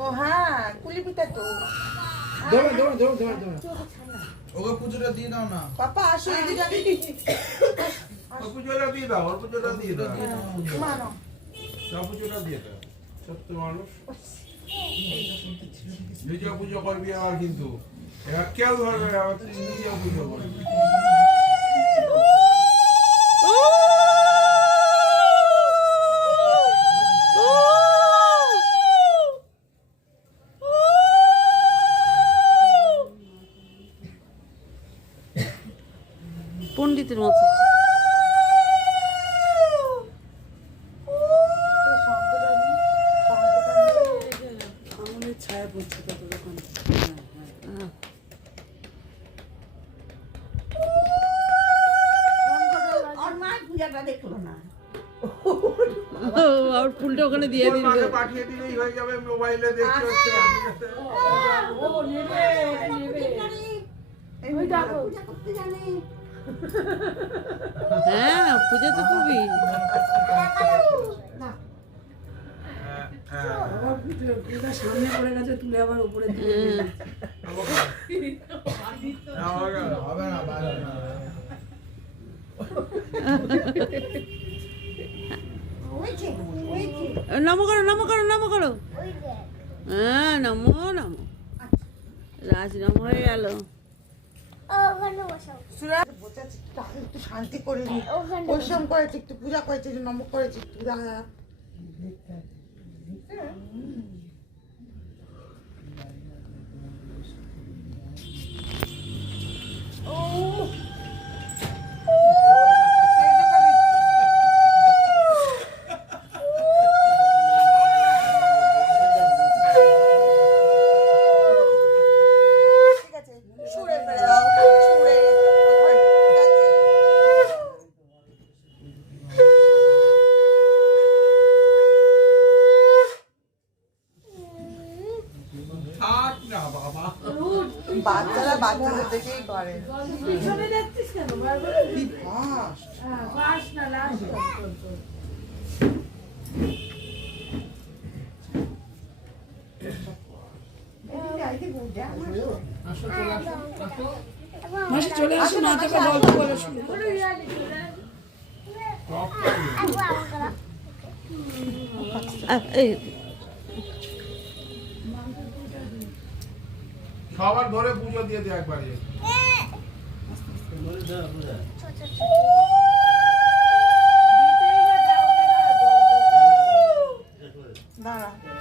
ও হ্যাঁ কুলি পিঠা তো ওকে পুজোটা দিয়ে দাও না। পাপা আসো এদিকে ওর পুজোটা দিয়ে দাও, ওর পুজোটা দিয়ে দাও। মানো সব পুজোটা দিয়ে দাও। সত্য মানুষ। নিজে পুজো করবি আবার কিন্তু। এবার কেউ ধরবে না, আবার তুই নিজে পুজো করবি। পণ্ডিতের মতো আঙুলের ছায়া পড়ছে কত রকম। আর মা পূজাটা দেখলো না আর ফুলটা ওখানে দিয়ে ওর দিল। মাকে পাঠিয়ে দিলেই হয়ে যাবে, মোবাইলে দেখতে হচ্ছে। ও নেবে এই দেখো পূজা করতে জানে হ্যাঁ পূজা তো খুবই না সামনে পড়ে গেছে, তুলে আবার উপরে দিয়ে হবে না, বাইরে না। হয়েছে হয়েছে নমো করো নমো করো নমো করো। হ্যাঁ নমো নমো, রাজ নম হয়ে গেল। সুরাজ বোঝাচ্ছে একটু শান্তি করে নি পরিশ্রম করেছে, একটু পূজা করেছে, নমক করেছে, একটু দাদা থাক না বাবা। বাচ্চারা বাচ্চাদের দেখেই করে পিছনে যাচ্ছিস কেন? কি ফাস্ট ফার্স্ট না লাস্ট? মাসি চলে আসো না, তোকে গল্প বলা শুরু করো। সবার ধরে পুজো দিয়ে দে একবারে। দাঁড়া